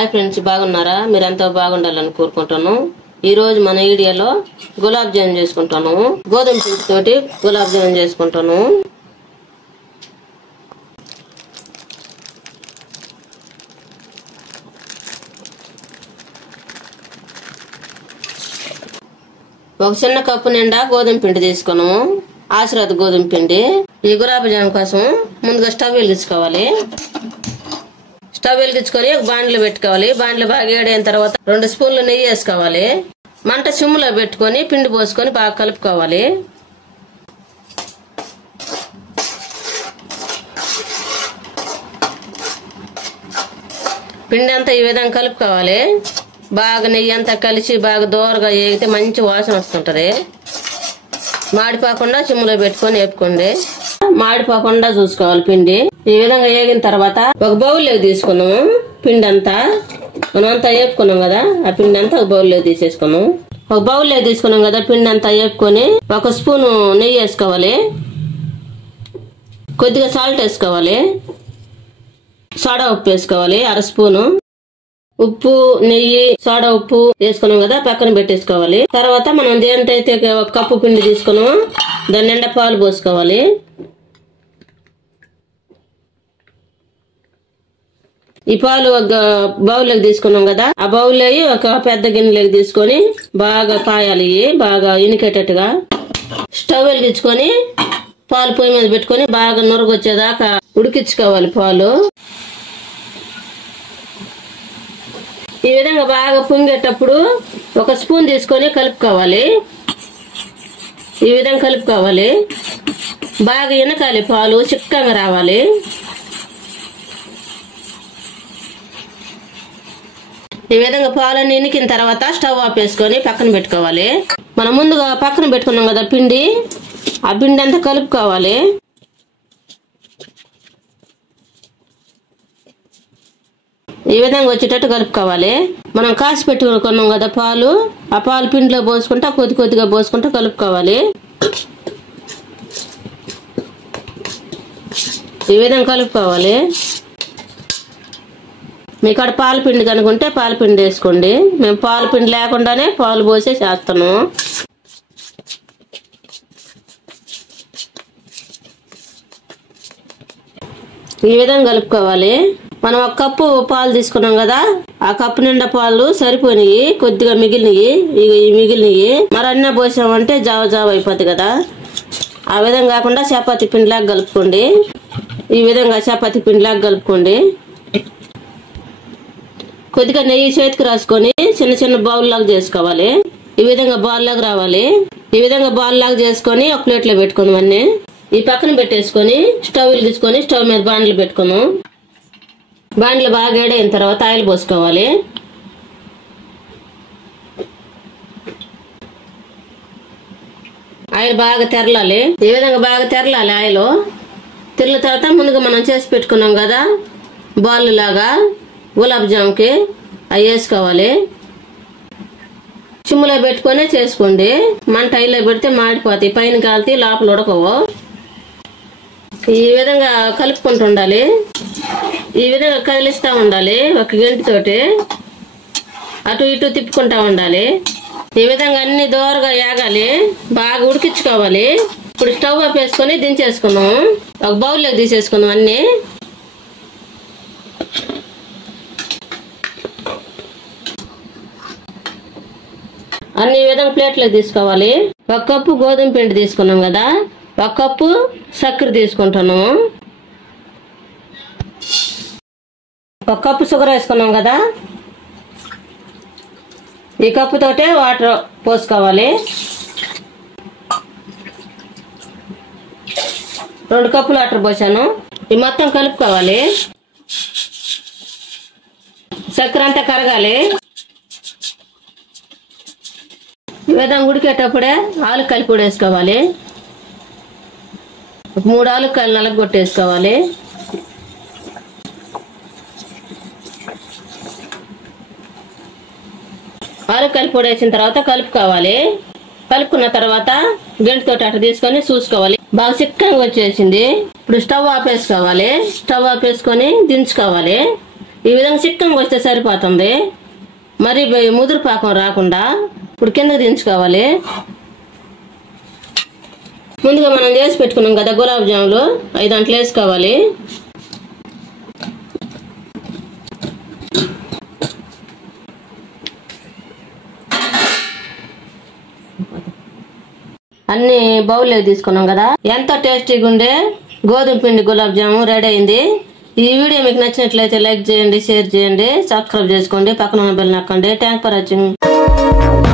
Hi friends, బాగున్నారా? మీరంతా బాగుండాలని కోరుకుంటాను. ఈ రోజు మన వీడియోలో గులాబ్ జామున్ చేసుకుంటాను. గోధుమ పిండి తోటి గులాబ్ జామున్ చేసుకుంటాను. ఒక చిన్న కప్పు నిండా గోధుమ పిండి తీసుకున్నాము. ఆశీర్వాద్ గోధుమ పిండి. ఈ గులాబ్ జామున్ కోసం ముందుగా స్టవ్ వెలిగించుకోవాలి. స్టవ్ వెలిగించుకొని ఒక బాండ్లు పెట్టుకోవాలి. బాండ్లు బాగా వేడైన తర్వాత 2 స్పూన్లు నెయ్యి వేసుకోవాలి. మంట సిమ్లో పెట్టుకొని పిండి పోసుకొని బాగా కలుపుకోవాలి. పిండి అంతా ఈ విధంగా కలుపుకోవాలి. బాగా నెయ్యి అంతా కలిసి బాగా దోరగా వేగితే మంచి వాసన వస్తుంటది. మాడిపోకుండా సిమ్లో పెట్టుకొని వేపుకోండి. మాడిపోకుండా చూసుకోవాలి పిండి. ఈ విధంగా వేగిన తర్వాత ఒక బౌల్లోకి తీసుకున్నాము. పిండి అంతా మనం అంతా వేపుకున్నాం కదా, ఆ పిండి అంతా ఒక బౌల్లోకి తీసేసుకున్నాం. ఒక బౌల్లోకి తీసుకున్నాం కదా, పిండి అంతా వేపుకొని 1 స్పూను నెయ్యి వేసుకోవాలి. కొద్దిగా సాల్ట్ వేసుకోవాలి. సోడా ఉప్పు వేసుకోవాలి 1/2 స్పూను. ఉప్పు, నెయ్యి, సోడా ఉప్పు వేసుకున్నాం కదా, పక్కన పెట్టేసుకోవాలి. తర్వాత మనం దేంతైతే 1 కప్పు పిండి తీసుకున్నామో దాని నిండా పాలు పోసుకోవాలి. ఈ పాలు ఒక బౌల్లోకి తీసుకున్నాం కదా, ఆ బౌల్లో ఒక పెద్ద గిన్నెలోకి తీసుకొని బాగా కాయాలి. బాగా ఇనికేటట్టుగా స్టవ్ వెలిగించుకొని పాలు పొయ్యి మీద పెట్టుకొని బాగా నురగొచ్చేదాకా ఉడికించుకోవాలి పాలు. ఈ విధంగా బాగా పొంగేటప్పుడు 1 స్పూన్ తీసుకొని కలుపుకోవాలి. ఈ విధంగా కలుపుకోవాలి. బాగా ఇనకాలి, పాలు చిక్కగా రావాలి. ఈ విధంగా పాలన్నీ ఇనికిన తర్వాత స్టవ్ ఆపేసుకొని పక్కన పెట్టుకోవాలి. మనం ముందుగా పక్కన పెట్టుకున్నాం కదా పిండి, ఆ పిండి అంతా కలుపుకోవాలి. ఈ విధంగా వచ్చేటట్టు కలుపుకోవాలి. మనం కాసి పెట్టుకున్నాం కదా పాలు, ఆ పాలు పిండిలో పోసుకుంటా కొద్ది కొద్దిగా పోసుకుంటా కలుపుకోవాలి. ఈ విధంగా కలుపుకోవాలి. మీ కాడ పాల పిండి కనుకుంటే పాల పిండి వేసుకోండి. మేము పాల పిండి లేకుండానే పాలు పోసే చేస్తాను. ఈ విధంగా కలుపుకోవాలి. మనం 1 కప్పు పాలు తీసుకున్నాం కదా, ఆ కప్పు నిండా పాలు సరిపోయినాయి. కొద్దిగా మిగిలినవి మరి అన్నీ పోసామంటే జావ జావ అయిపోద్ది కదా. ఆ విధంగా కాకుండా చపాతీ పిండిలాగా కలుపుకోండి. ఈ విధంగా చపాతీ పిండిలాగా కలుపుకోండి. కొద్దిగా నెయ్యి చేతికి రాసుకొని చిన్న చిన్న బౌల్ లాగా చేసుకోవాలి. ఈ విధంగా బాల్ లాగా రావాలి. ఈ విధంగా బాల్ లాగా చేసుకొని ఒక ప్లేట్లో పెట్టుకుని అన్నీ ఈ పక్కన పెట్టేసుకొని స్టవ్ వెలిగించుకొని స్టవ్ మీద బాండ్లు పెట్టుకున్నాం. బాండ్లు బాగా వేడైన తర్వాత ఆయిల్ పోసుకోవాలి. ఆయిల్ బాగా తెరలాలి. ఈ విధంగా బాగా తెరలాలి. ఆయిల్ తెరిన తర్వాత ముందుగా మనం చేసి పెట్టుకున్నాం కదా బాల్ లాగా గులాబ్ జామున్కి అవి వేసుకోవాలి. చిమ్ములో పెట్టుకొని చేసుకోండి. మంట హైలో పెడితే మాడిపోతాయి, పైన కాలితే లోపల ఉడకవు. ఈ విధంగా కలుపుకుంటూ ఉండాలి. ఈ విధంగా కదిలిస్తూ ఉండాలి. ఒక గంటితోటి అటు ఇటు తిప్పుకుంటా ఉండాలి. ఈ విధంగా అన్ని దోరగా వేగాలి. బాగా ఉడికించుకోవాలి. ఇప్పుడు స్టవ్ ఆఫ్ వేసుకొని దించేసుకున్నాం. ఒక బౌల్లోకి తీసేసుకుందాం. అన్ని విధంగా ప్లేట్లోకి తీసుకోవాలి. 1 కప్పు గోధుమ పిండి తీసుకున్నాం కదా, 1 కప్పు చక్కెర తీసుకుంటున్నాము. 1 కప్పు షుగర్ వేసుకున్నాం కదా, ఈ కప్పు తోటే వాటర్ పోసుకోవాలి. 2 కప్పులు వాటర్ పోసాను. ఈ మొత్తం కలుపుకోవాలి. చక్కెర అంతా కరగాలి. ఈ విధంగా ఉడికేటప్పుడే ఆలుకాయలు కూడా వేసుకోవాలి. 3 ఆలుకాయలు నలగొట్టేసుకోవాలి. ఆలుకాయలు పొడి వేసిన తర్వాత కలుపుకోవాలి. కలుపుకున్న తర్వాత గంటితో అట్ట తీసుకొని చూసుకోవాలి. బాగా చిక్కగా వచ్చేసింది. ఇప్పుడు స్టవ్ ఆపేసుకోవాలి. స్టవ్ ఆపేసుకొని దించుకోవాలి. ఈ విధంగా చిక్కగా వస్తే సరిపోతుంది, మరి ముదురు పాకం రాకుండా. ఇప్పుడు కిందకి దించుకోవాలి. ముందుగా మనం చేసి పెట్టుకున్నాం కదా గులాబ్ జాములు, అవి దాంట్లో వేసుకోవాలి. అన్ని బౌల్లో తీసుకున్నాం కదా. ఎంతో టేస్టీగా ఉండే గోధుమ పిండి గులాబ్ జాము రెడీ అయింది. ఈ వీడియో మీకు నచ్చినట్లయితే లైక్ చేయండి, షేర్ చేయండి, సబ్స్క్రైబ్ చేసుకోండి, పక్కన ఉన్న బెల్ నొక్కండి. Thanks for watching.